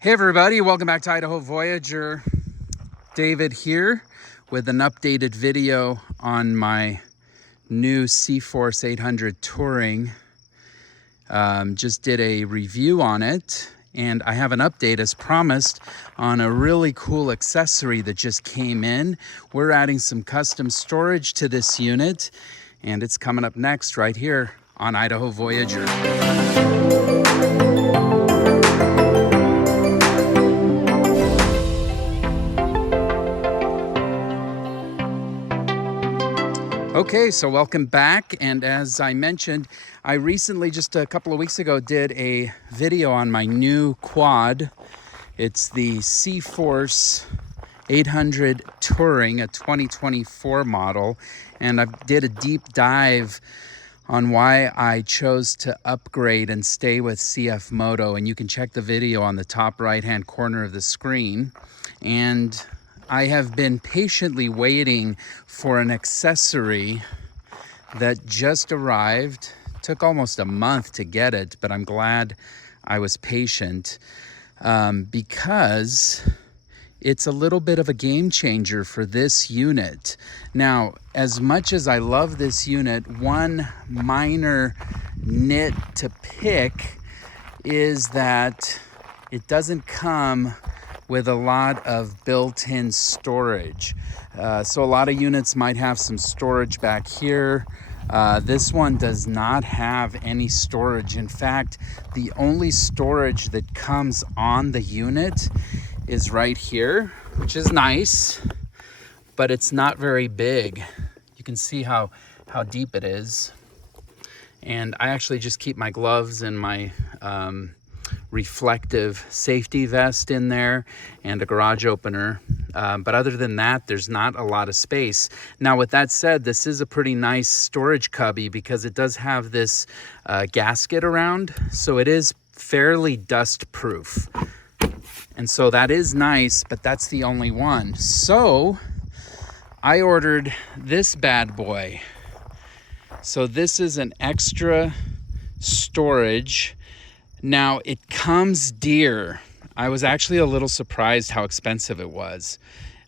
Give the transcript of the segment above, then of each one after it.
Hey everybody, welcome back to Idaho Voyager. David here with an updated video on my new CForce 800 Touring. Just did a review on it, and I have an update as promised on a really cool accessory that just came in. We're adding some custom storage to this unit, and it's coming up next right here on Idaho Voyager. Okay, so welcome back, and as I mentioned, I recently, just a couple of weeks ago, did a video on my new quad. It's the CForce 800 Touring, a 2024 model, and I did a deep dive on why I chose to upgrade and stay with CF Moto, and you can check the video on the top right-hand corner of the screen. And I have been patiently waiting for an accessory that just arrived. Took almost a month to get it, but I'm glad I was patient because it's a little bit of a game changer for this unit. Now, as much as I love this unit, one minor nit to pick is that it doesn't come with a lot of built-in storage. So a lot of units might have some storage back here. This one does not have any storage. In fact, the only storage that comes on the unit is right here, which is nice, but it's not very big. You can see how deep it is. And I actually just keep my gloves and my reflective safety vest in there and a garage opener, but other than that, there's not a lot of space. Now, with that said, this is a pretty nice storage cubby because it does have this gasket around, so it is fairly dust proof, and so that is nice, but that's the only one. So I ordered this bad boy. So this is an extra storage. Now, it comes dear. I was actually a little surprised how expensive it was.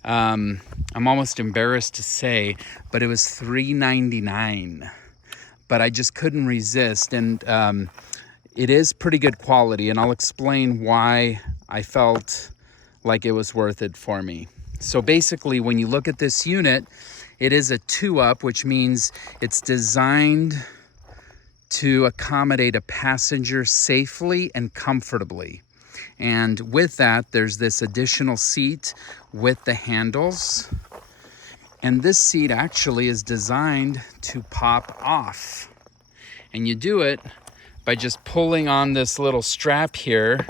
I'm almost embarrassed to say, but it was $3.99. But I just couldn't resist, and it is pretty good quality, and I'll explain why I felt like it was worth it for me. So basically, when you look at this unit, it is a 2-up, which means it's designed to accommodate a passenger safely and comfortably. And with that, there's this additional seat with the handles. And this seat actually is designed to pop off. And you do it by just pulling on this little strap here,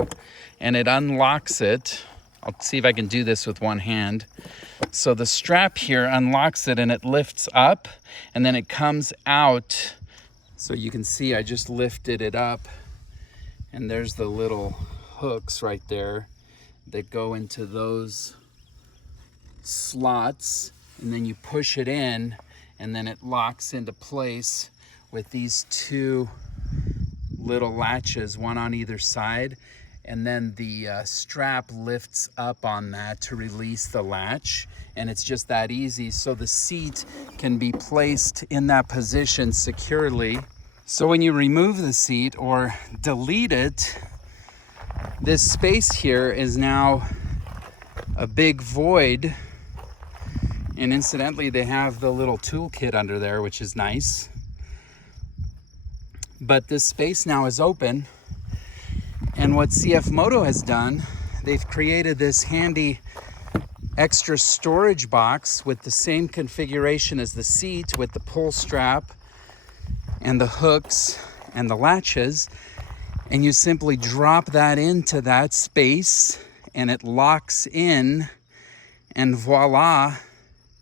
and it unlocks it. I'll see if I can do this with one hand. So the strap here unlocks it, and it lifts up, and then it comes out. So you can see I just lifted it up, and there's the little hooks right there that go into those slots, and then you push it in, and then it locks into place with these two little latches, one on either side, and then the strap lifts up on that to release the latch, and it's just that easy. So the seat can be placed in that position securely. So when you remove the seat or delete it, this space here is now a big void. And incidentally, they have the little toolkit under there, which is nice. But this space now is open. And what CF Moto has done, they've created this handy extra storage box with the same configuration as the seat, with the pull strap and the hooks and the latches, and you simply drop that into that space and it locks in, and voila,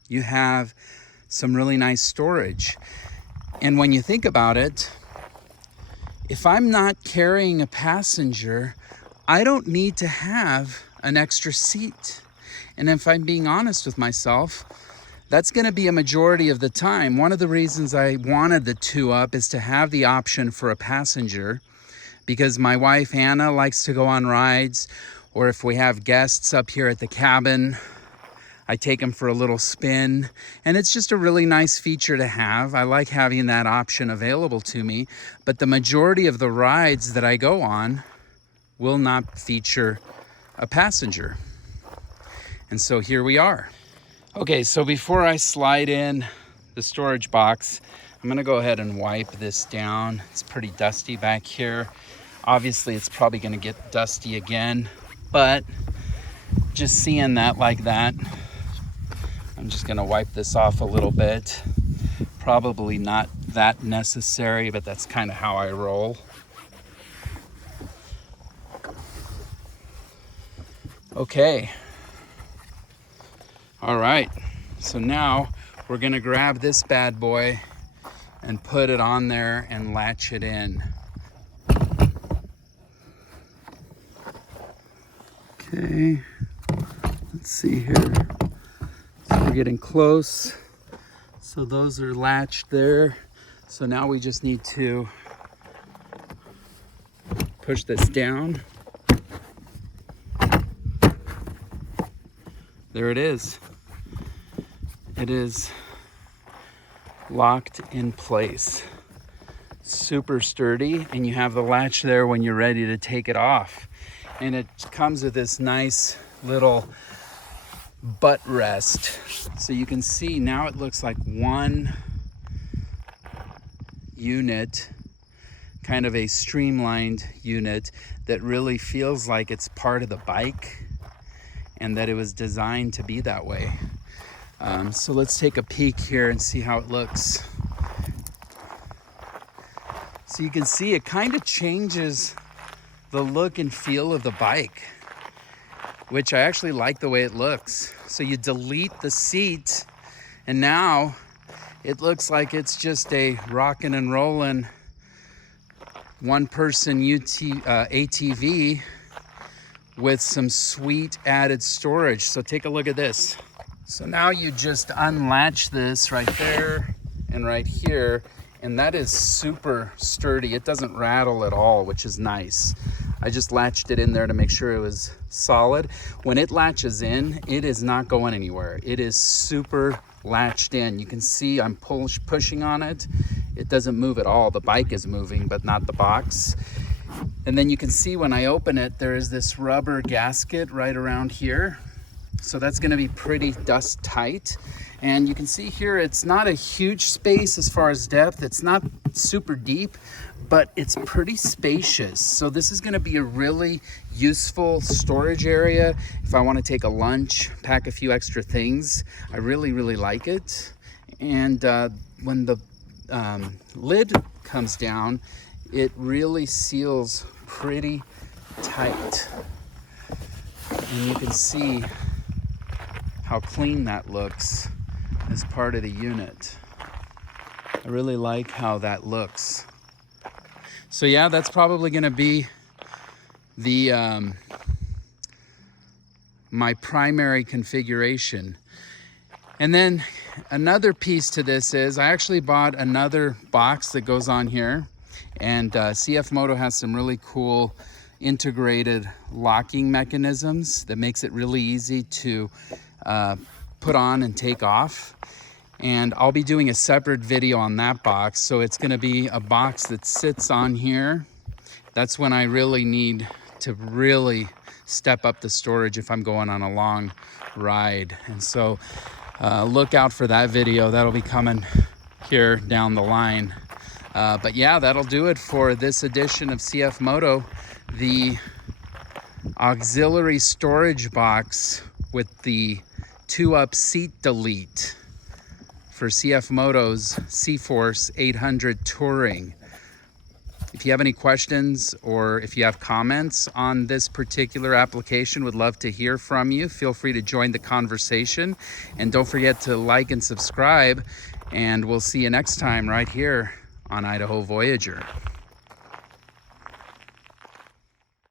you have some really nice storage. And when you think about it, if I'm not carrying a passenger, I don't need to have an extra seat. And if I'm being honest with myself, that's going to be a majority of the time. One of the reasons I wanted the 2-up is to have the option for a passenger, because my wife Anna likes to go on rides, or if we have guests up here at the cabin, I take them for a little spin, and it's just a really nice feature to have. I like having that option available to me, but the majority of the rides that I go on will not feature a passenger. And so here we are. Okay, so before I slide in the storage box, I'm gonna go ahead and wipe this down. It's pretty dusty back here. Obviously, it's probably gonna get dusty again, but just seeing that like that, I'm just gonna wipe this off a little bit. Probably not that necessary, but that's kind of how I roll. Okay. All right, so now we're gonna grab this bad boy and put it on there and latch it in. Okay, let's see here. So we're getting close. So those are latched there. So now we just need to push this down. There it is. It is locked in place. Super sturdy, and you have the latch there when you're ready to take it off. And it comes with this nice little butt rest. So you can see now it looks like one unit, kind of a streamlined unit that really feels like it's part of the bike and that it was designed to be that way. So let's take a peek here and see how it looks. So you can see it kind of changes the look and feel of the bike, which I actually like the way it looks. So you delete the seat, and now it looks like it's just a rockin' and rollin' one-person ATV with some sweet added storage. So take a look at this. So now you just unlatch this right there and right here, and that is super sturdy. It doesn't rattle at all, which is nice. I just latched it in there to make sure it was solid. When it latches in, it is not going anywhere. It is super latched in. You can see I'm pushing on it. It doesn't move at all. The bike is moving, but not the box. And then you can see when I open it, there is this rubber gasket right around here. So that's gonna be pretty dust tight. And you can see here, it's not a huge space as far as depth. It's not super deep, but it's pretty spacious. So this is gonna be a really useful storage area. If I wanna take a lunch, pack a few extra things, I really, really like it. And when the lid comes down, it really seals pretty tight. And you can see how clean that looks as part of the unit. I really like how that looks. So yeah, that's probably gonna be the my primary configuration. And then another piece to this is I actually bought another box that goes on here, and CF Moto has some really cool integrated locking mechanisms that makes it really easy to put on and take off. And I'll be doing a separate video on that box. So it's gonna be a box that sits on here. That's when I really need to really step up the storage if I'm going on a long ride. And so look out for that video. That'll be coming here down the line. But yeah, that'll do it for this edition of CF Moto, the auxiliary storage box with the 2-up seat delete for CF Moto's CForce 800 Touring. If you have any questions or if you have comments on this particular application, would love to hear from you. Feel free to join the conversation, and don't forget to like and subscribe, and we'll see you next time right here on Idaho Voyager.